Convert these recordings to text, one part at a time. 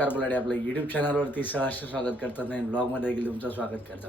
ओमकार बलाडे आपल्या यूट्यूब चॅनलवरती सहर्ष स्वागत करतात नाही ब्लॉगमध्ये देखील तुमचं स्वागत करतो.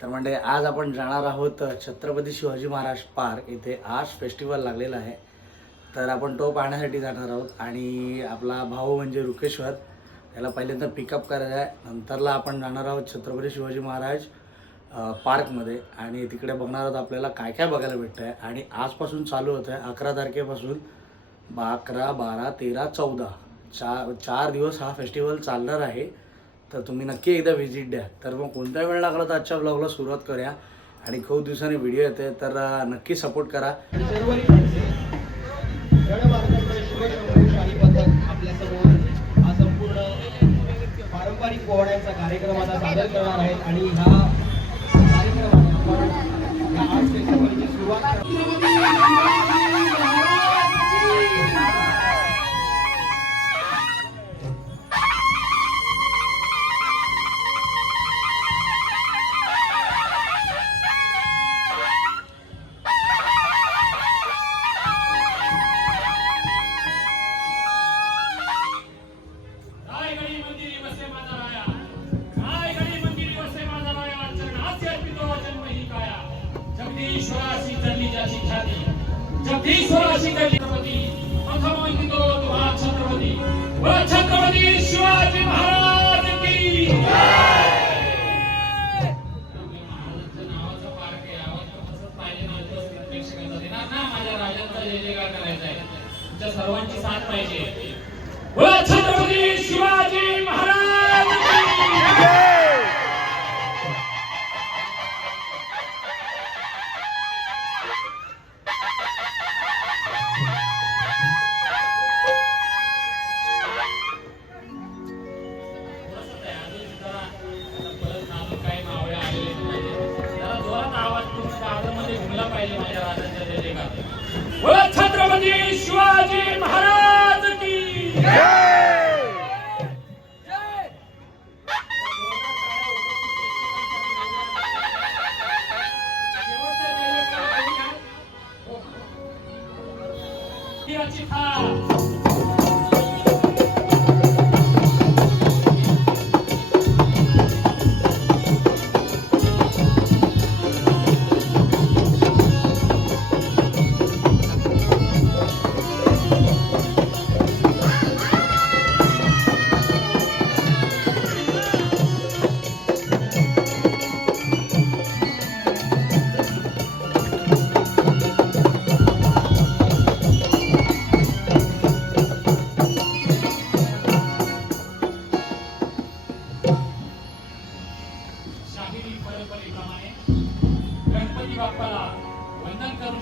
तर म्हणजे आज आपण जाणार आहोत छत्रपती शिवाजी महाराज पार्क. इथे आज फेस्टिवल लागलेला आहे, तर आपण तो पाहण्यासाठी जाणार आहोत. आणि आपला भाऊ म्हणजे रुकेश्वर त्याला पहिल्यांदा पिकअप करायचं आहे. नंतरला आपण जाणार आहोत छत्रपती शिवाजी महाराज पार्कमध्ये आणि तिकडे बघणार आहोत आपल्याला काय काय बघायला भेटतं आहे. आणि आजपासून चालू होतं आहे 11 तारखेपासून 11, 12, 13, 14 चार दिवस हा फेस्टिवल चालणार आहे. तर तुम्ही नक्की एकदा व्हिजिट द्या. तर मग कोणता वेळ लागला तर आजच्या ब्लॉगला सुरुवात करूया. आणि खूप दिवसांनी व्हिडिओ येते तर नक्की सपोर्ट करा. आपल्यासमोर हा संपूर्ण पारंपरिक पोहण्याचा कार्यक्रम आता सादर करणार आहेत. आणि हा कार्यक्रमात आपण या आर्ट फेस्टिवलची सुरुवात जगदीश्वराशी छत्रपती प्रथम छत्रपती व छत्रपती शिवाजी महाराज की नावाचं पार्क आहे. तसंच पाहिजे ना, प्रेक्षकांचा देणार ना, माझ्या राजांचा जय जयकार करायचा आहे. तुमच्या सर्वांची साथ पाहिजे. व छत्रपती शिवाजी महाराज की छत्रपती शिवाजी महाराज की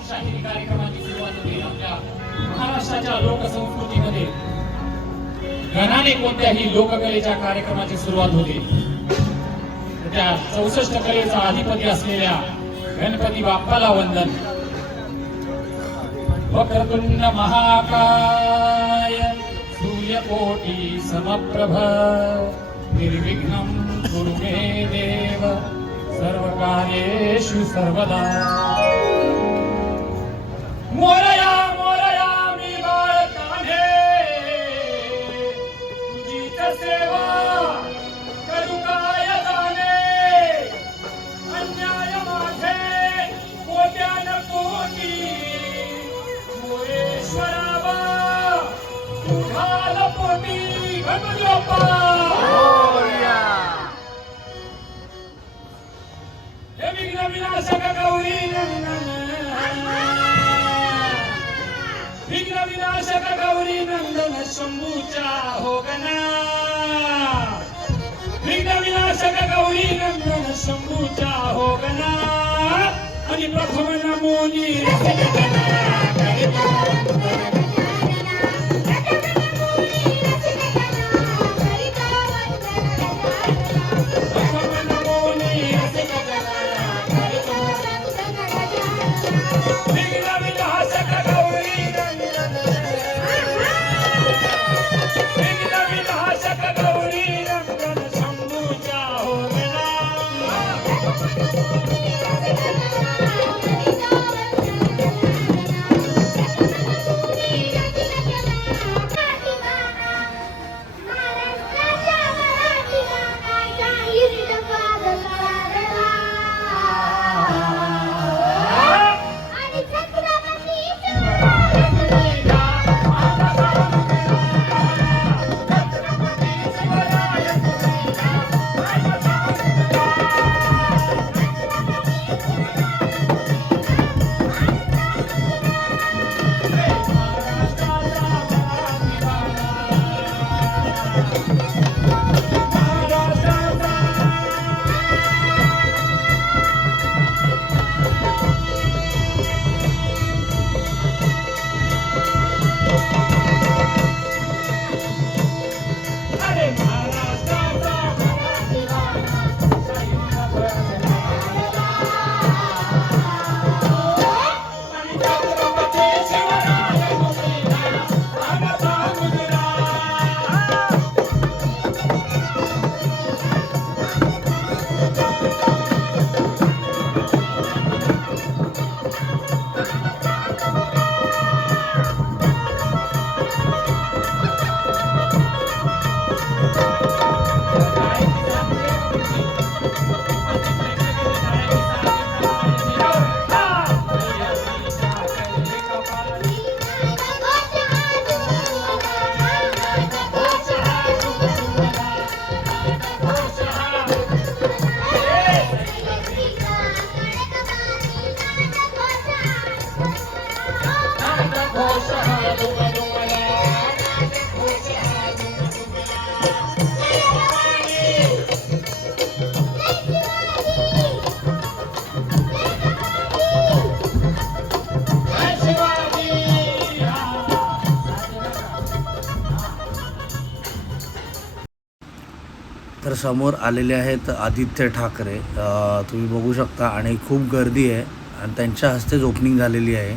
शाहिरी कार्यक्रमाची सुरुवात होते. आपल्या महाराष्ट्राच्या लोकसंस्कृतीमध्ये गणाने कोणत्याही लोककलेच्या कार्यक्रमाची सुरुवात होते. त्या 64 कलेचा अधिपती असलेल्या गणपती बाप्पाला वंदन. वक्रतुंड महाकाय सूर्यकोटी समप्रभ निर्विघ्नं कुरु मे देव सर्वकार्येषु सर्वदा. मोरया मोरया मी बाळ कान्हे तुझीच सेवा करू काय जाणे. अन्याय माझे कोट्यान कोटी मोरेश्वरावा तुझ्या पोटी. गणपती बाप्पा हे विघ्न विनाशक गौरी नंदन, विघ्न विनाशक गौरी नंदन शंभूच्या होगना. विघ्न विनाशक गौरी नंदन शंभूच्या होगना. आणि प्रथम नमोनी तर समोर आलेले आहेत आदित्य ठाकरे, तुम्ही बघू शकता आणि खूप गर्दी आहे आणि त्यांच्या हस्तेच ओपनिंग झालेली आहे.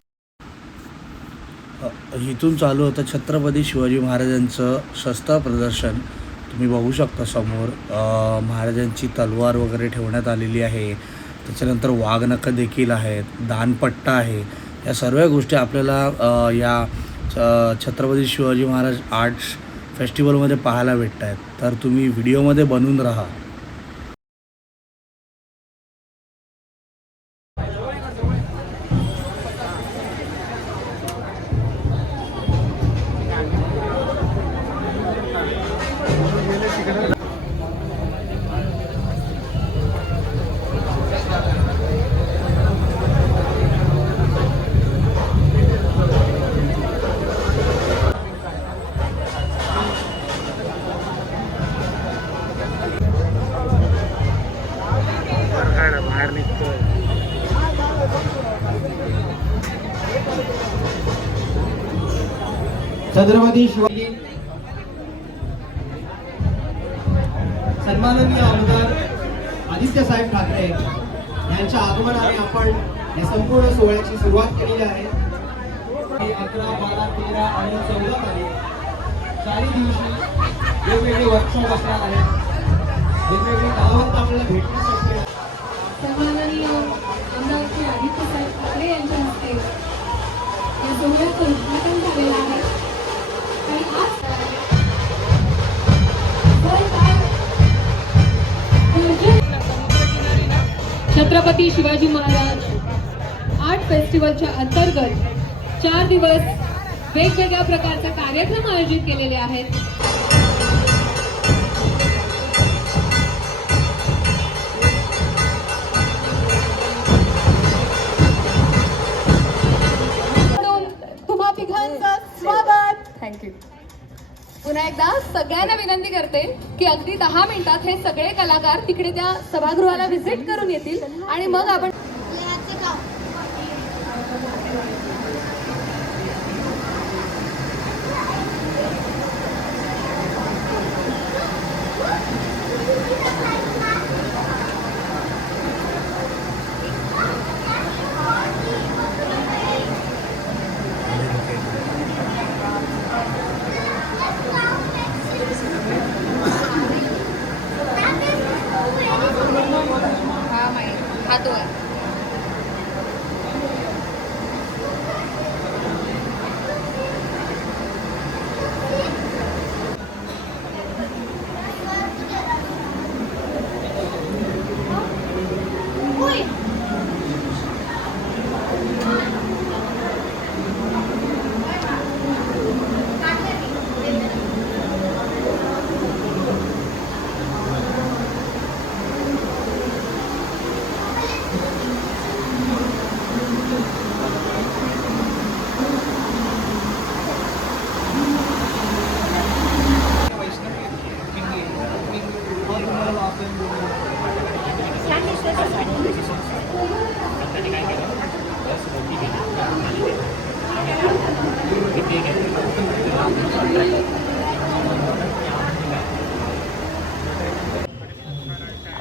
इथून चालू होतं छत्रपती शिवाजी महाराजांचं शस्त्र प्रदर्शन. तुम्ही बघू शकता समोर महाराजांची तलवार वगैरे ठेवण्यात आलेली आहे. त्याच्यानंतर वाघनखं देखील आहेत, दानपट्टा आहे. या सर्व गोष्टी आपल्याला या छत्रपती शिवाजी महाराज आर्ट्स फेस्टिवलमध्ये पाहायला भेटत आहेत. तर तुम्ही व्हिडिओमध्ये बनून राहा. बाहेर निघतोय. छत्रपती शिवाजी सन्माननीय आमदार आदित्य साहेब ठाकरे यांच्या आगमनाने आपण या संपूर्ण सोहळ्याची सुरुवात केलेली आहे. 11, 12, 13 आणि 14 तारीख 4 दिवशी वेगवेगळे वर्कशॉप असणार आहेत. वेगवेगळे कलावंत आपल्याला भेटण्यासाठी सन्माननीय आमदार श्री आदित्य साहेब ठाकरे यांच्या हस्ते या सोहळ्याचं उद्घाटन झालेलं आहे. आणि आज छत्रपती शिवाजी महाराज आर्ट फेस्टिवलच्या अंतर्गत 4 दिवस वेगवेगळ्या प्रकारचे कार्यक्रम आयोजित केलेले आहेत. तुम्हा तिघांचं स्वागत. थँक्यू. पुन्हा एकदा सगळ्यांना विनंती करते की अगदी 10 मिनिटात हे सगळे कलाकार तिकडे त्या सभागृहाला व्हिजिट करून येतील आणि मग आपण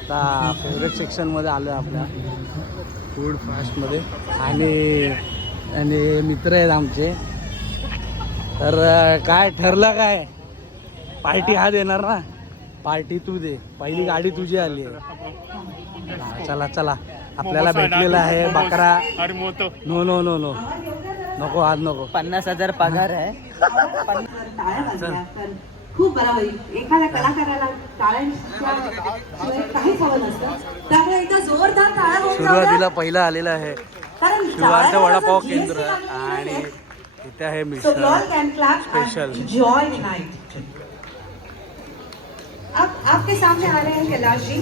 आता फेवरेट सेक्शनमध्ये आलो आहे आपल्या फूड फास्टमध्ये आणि मित्र आहेत आमचे. तर काय ठरलं, काय पार्टी हा देणार ना? पार्टी तू दे, पहिली गाडी तुझी आली आहे. चला चला, आपल्याला भेटलेला आहे बकरा. नो नो नो नो नको, आज नको. 50,000 पगार आहे. खूप बरा होईल. एखाद्या कलाकाराला टाळ्यांशिवाय काहीच हवं नसतं. त्यामुळे एकदा जोरदार टाळ्या होऊन जाऊ द्या. सुरुवातीला पहिलं आलेलं आहे कारण शिवार्थ वडापाव टाळ्या केंद्र GST आणि आहे. इथे आहे So you misal all can clap special. and enjoy the night. अब आपके सामने आ रहे हैं कैलाश जी.